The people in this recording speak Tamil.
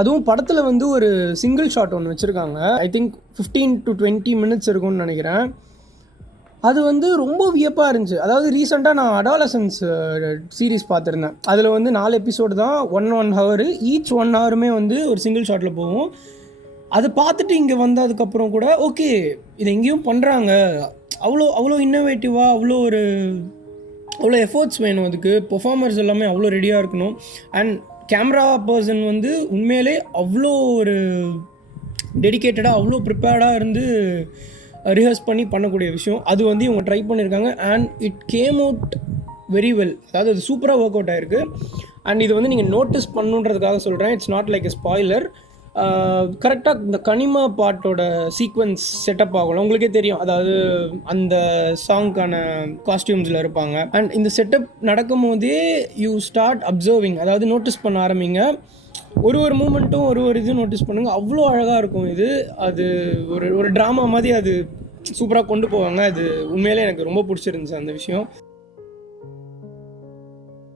அதுவும் படத்தில் வந்து ஒரு சிங்கிள் ஷாட் ஒன்று வச்சுருக்காங்க. ஐ திங்க் 15 to 20 minutes இருக்கும்னு நினைக்கிறேன். அது வந்து ரொம்ப வியப்பாக இருந்துச்சு. அதாவது ரீசெண்டாக நான் அடாலசன்ஸ் சீரீஸ் பார்த்துருந்தேன். அதில் வந்து 4 எபிசோடு தான், 1 hour, ஈச் 1 hourமே வந்து ஒரு சிங்கிள் ஷாட்டில் போகும். அதை பார்த்துட்டு இங்கே வந்ததுக்கப்புறம் கூட ஓகே, இதை எங்கேயும் பண்ணுறாங்க, அவ்வளோ இன்னோவேட்டிவாக, அவ்வளோ எஃபோர்ட்ஸ் வேணும், அதுக்கு பெர்ஃபார்மர்ஸ் எல்லாமே அவ்வளோ ரெடியாக இருக்கணும். அண்ட் கேமரா பர்சன் வந்து உண்மையிலே அவ்வளோ ஒரு டெடிக்கேட்டடாக, அவ்வளோ ப்ரிப்பேர்டாக இருந்து ரிஹர்ஸ் பண்ணி பண்ணக்கூடிய விஷயம். அது வந்து இவங்க ட்ரை பண்ணியிருக்காங்க. And it came out very well. அதாவது அது சூப்பராக ஒர்க் அவுட் ஆகிருக்கு. அண்ட் இது வந்து நீங்கள் நோட்டீஸ் பண்ணுன்றதுக்காக சொல்கிறேன். It's not like a spoiler. கரெக்டாக இந்த கனிமா பாட்டோட சீக்வன்ஸ் செட்டப் ஆகணும், உங்களுக்கே தெரியும். அதாவது அந்த சாங்க்கான காஸ்டியூம்ஸில் இருப்பாங்க. அண்ட் இந்த செட்டப் நடக்கும் போதே யூ ஸ்டார்ட் அப்சர்விங், அதாவது நோட்டீஸ் பண்ண ஆரம்பிங்க. ஒரு மூமெண்ட்டும் ஒரு இது நோட்டீஸ் பண்ணுங்கள். அவ்வளோ அழகாக இருக்கும் இது. அது ஒரு ட்ராமா மாதிரி அது சூப்பராக கொண்டு போவாங்க. அது உண்மையிலே எனக்கு ரொம்ப பிடிச்சிருந்துச்சு அந்த விஷயம்.